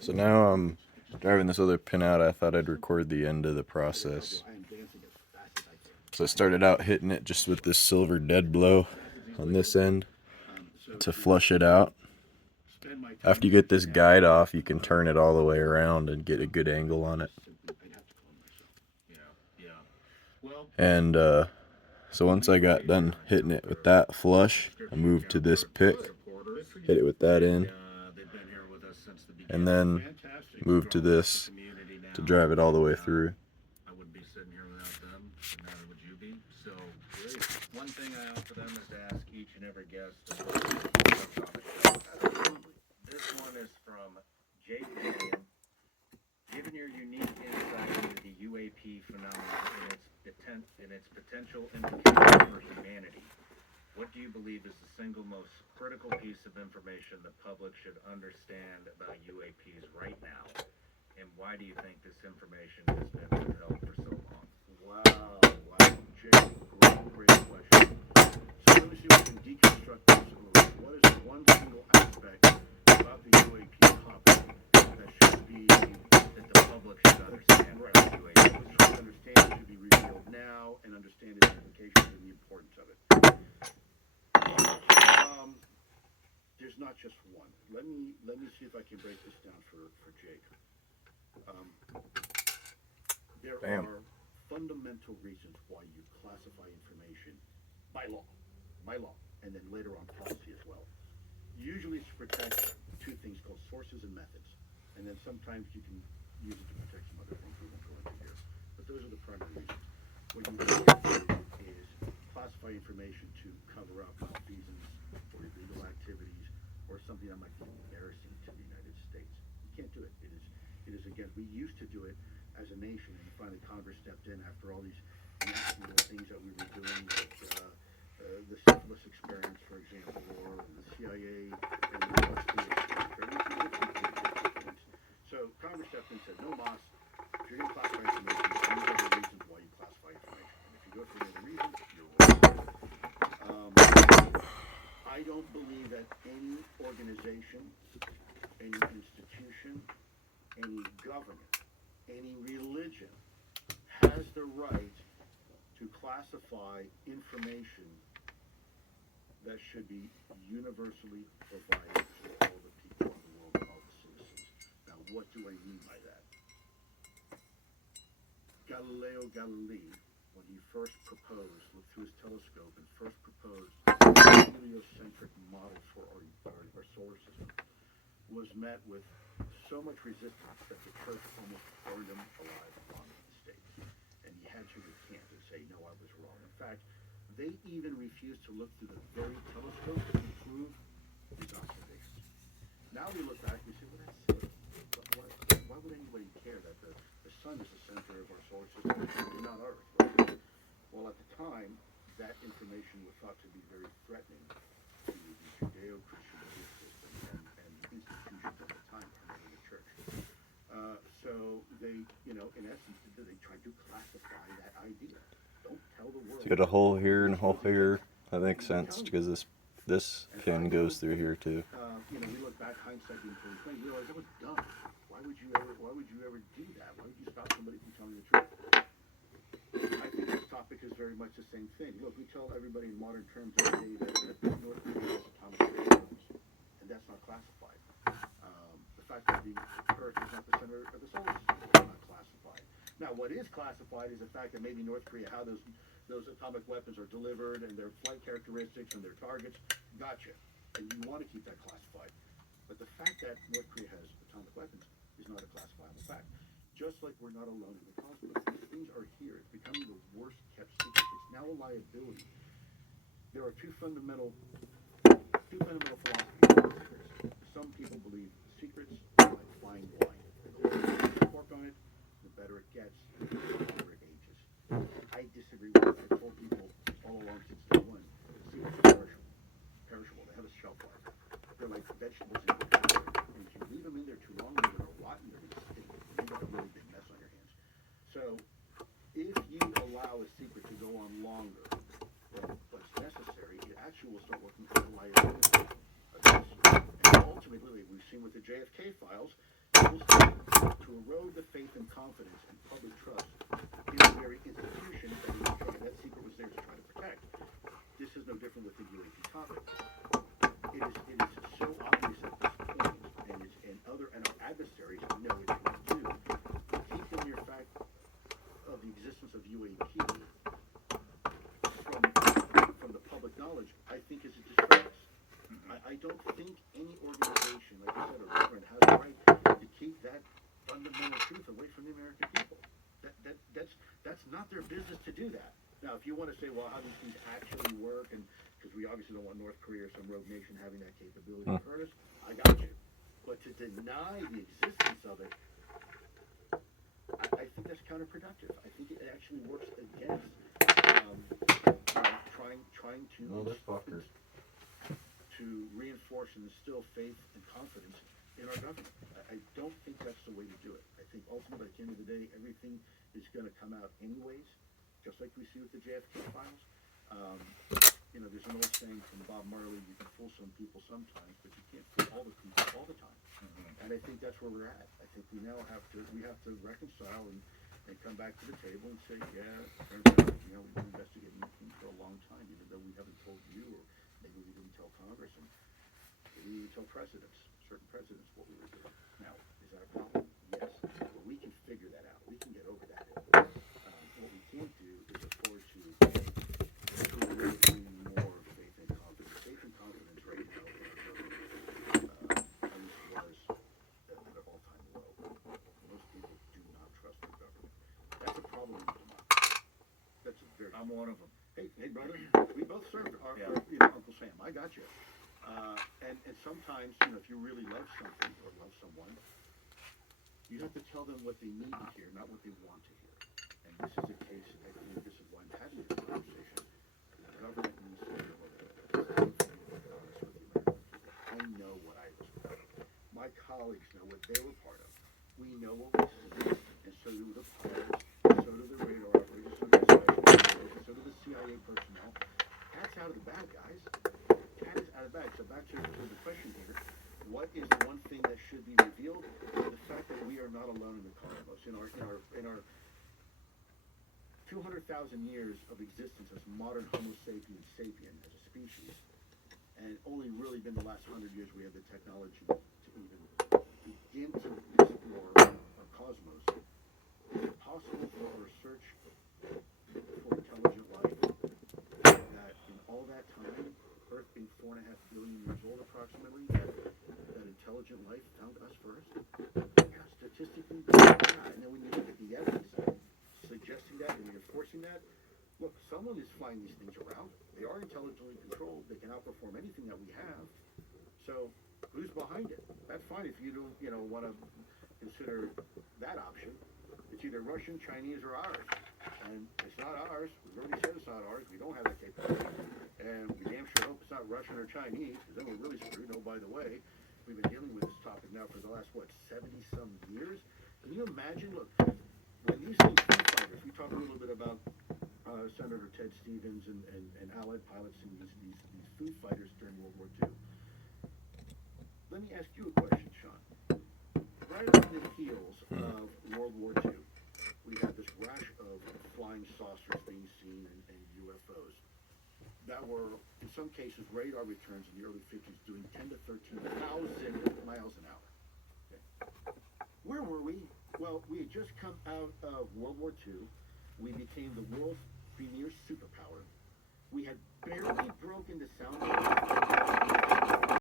So now I'm driving this other pin out. I thought I'd record the end of the process. So I started out hitting it just with this silver dead blow on this end to flush it out. After you get this guide off, you can turn it all the way around and get a good angle on it. And so once I got done hitting it with that flush, I moved to this pick, hit it with that in, and then moved to this to drive it all the way through. I wouldn't be sitting here without them, and neither would you be. So, one thing I offer them is to ask each and every guest. This one is from Jake William. Given your unique insight into the UAP phenomenon and its potential implications for humanity, what do you believe is the single most critical piece of information the public should understand about UAPs right now? And why do you think this information has been withheld for so long? Wow, Jake, great question. So let me see if we can deconstruct this a little bit. What is the one single aspect about the UAP topic that should be, that the public should understand? Right. The UAP should understand, it should be revealed now, and understand its implications and the importance of it. There's not just one. Let me see if I can break this down for Jake. There are fundamental reasons why you classify information by law, and then later on policy as well. Usually it's to protect two things called sources and methods, and then sometimes you can use it to protect some other things we won't go into here. But those are the primary reasons. What you do is classify information to cover up malfeasance or illegal activities or something that might be embarrassing to the United States. You can't do it. It is again, we used to do it as a nation, and finally Congress stepped in after all these things that we were doing, like the syphilis experiments, for example, or the CIA and the North Korea experiments. So Congress stepped in and said, no mas, if you're going to classify information, these are the reasons why you classify information. And if you do it for any other reason, you're wrong. I don't believe that any organization, any institution, any government, any religion has the right to classify information that should be universally provided to all the people in the world, all the citizens. Now, what do I mean by that? Galileo Galilei, when he first proposed, looked through his telescope and first proposed a heliocentric model for our solar system, was met with so much resistance that the church almost burned him alive on the stakes. And he had to recant and say, no, I was wrong. In fact, they even refused to look through the very telescope to prove his observations. Now we look back and we say, well, that's silly. Why would anybody care that the sun is the center of our solar system and not Earth? Right? Well, at the time, that information was thought to be very threatening to the Judeo-Christian belief system and institutions at the time, primarily the church. So they, in essence, they tried to classify that idea. Don't tell the world. So you got a hole here and a hole here. That makes sense because this pin goes through here too. We look back, hindsight being 2020, we realize that was dumb. Why would you ever do that? Why would you stop somebody from telling the truth? I think this topic is very much the same thing. Look, we tell everybody in modern terms today that North Korea has atomic weapons, and that's not classified. The fact that the Earth is not the center of the solar system is not classified. Now, what is classified is the fact that maybe North Korea, how those atomic weapons are delivered and their flight characteristics and their targets. Gotcha. And you want to keep that classified. But the fact that North Korea has atomic weapons is not a classifiable fact. Just like we're not alone in the cosmos. These things are here. It's becoming the worst kept secret. It's now a liability. There are two fundamental philosophies. Some people believe secrets are like flying blind. The more you work on it, the better it gets, the longer it ages. I disagree with that. I've told people all along since day one, secrets are perishable. They have a shelf life. They're like vegetables in the refrigerator. And if you leave them in there too long, they're going to rot and they're going to stink. You have a really big mess on your hands. So if you allow a secret to go on longer than what's necessary, it actually will start working as a liability. And ultimately, we've seen seen with the JFK files, to erode the faith and confidence and public trust in the very institution that secret was there to try to protect. This is no different with the UAP topic. It is so obvious at this point, and our adversaries know it too. To keep the mere fact of the existence of UAP from the public knowledge, I think is a disgrace. I don't think any organization, like I said, or government has the right to keep that fundamental truth away from the American people. That's not their business to do that. Now, if you want to say, well, how these things actually work, and because we obviously don't want North Korea or some rogue nation having that capability to hurt us, I got you. But to deny the existence of it, I think that's counterproductive. I think it actually works against trying to reinforce and instill faith and confidence in our government. I don't think that's the way to do it. I think ultimately, at the end of the day, everything is going to come out anyways, just like we see with the JFK files. There's an old saying from Bob Marley: "You can fool some people sometimes, but you can't fool all the people all the time." And I think that's where we're at. I think we now have to reconcile and come back to the table and say, yeah, turns out, we've been investigating this thing for a long time, even though we haven't told you, or maybe we didn't tell Congress, and maybe we didn't tell certain presidents what we were doing. Now, is that a problem? Yes. But we can figure that out. We can get over that. What we can't do is afford to really bring more faith and confidence. Faith and confidence right now in our government, at least was at an all-time low. Most people do not trust their government. That's a problem in democracy. That's a very. I'm one of them. Hey, brother, we both served our Uncle Sam. I got you. And sometimes, if you really love something or love someone, you have to tell them what they need to hear, not what they want to hear. And this is a case, I think this is why I'm having this conversation. The government needs to know what it is. Honest with the American people. I know what I was part of. My colleagues know what they were part of. We know what we see, and so do the pilots, so do the radar operators, so do the special operators, so do the CIA personnel. Cat's out of the bag, guys. Cat is out of the bag. So back to the question here. What is the one thing that should be revealed? The fact that we are not alone in the cosmos. In our 200,000 years of existence as modern Homo sapiens sapien as a species, and only really been the last 100 years we have the technology to even begin to explore our cosmos. Is it possible for a research for intelligent life that in all that time, Earth being 4.5 billion years old approximately, that intelligent life found us first? Yeah, statistically, yeah. And then when you look at the evidence suggesting that and reinforcing that, look, someone is flying these things around. They are intelligently controlled. They can outperform anything that we have. So who's behind it? That's fine if you don't, want to consider that option. It's either Russian, Chinese, or ours. And it's not ours. We've already said it's not ours. We don't have that capability. And we damn sure hope it's not Russian or Chinese, because then we're really screwed. Oh, by the way, we've been dealing with this topic now for the last, 70-some years? Can you imagine, look, when these things fighters, we talked a little bit about Senator Ted Stevens and allied pilots and these food fighters during World War II. Let me ask you a question, Sean. Right on the heels of World War II, we had this rash of flying saucers being seen and UFOs that were, in some cases, radar returns in the early 50s doing 10 to 13,000 miles an hour. Okay. Where were we? Well, we had just come out of World War II. We became the world's premier superpower. We had barely broken the sound barrier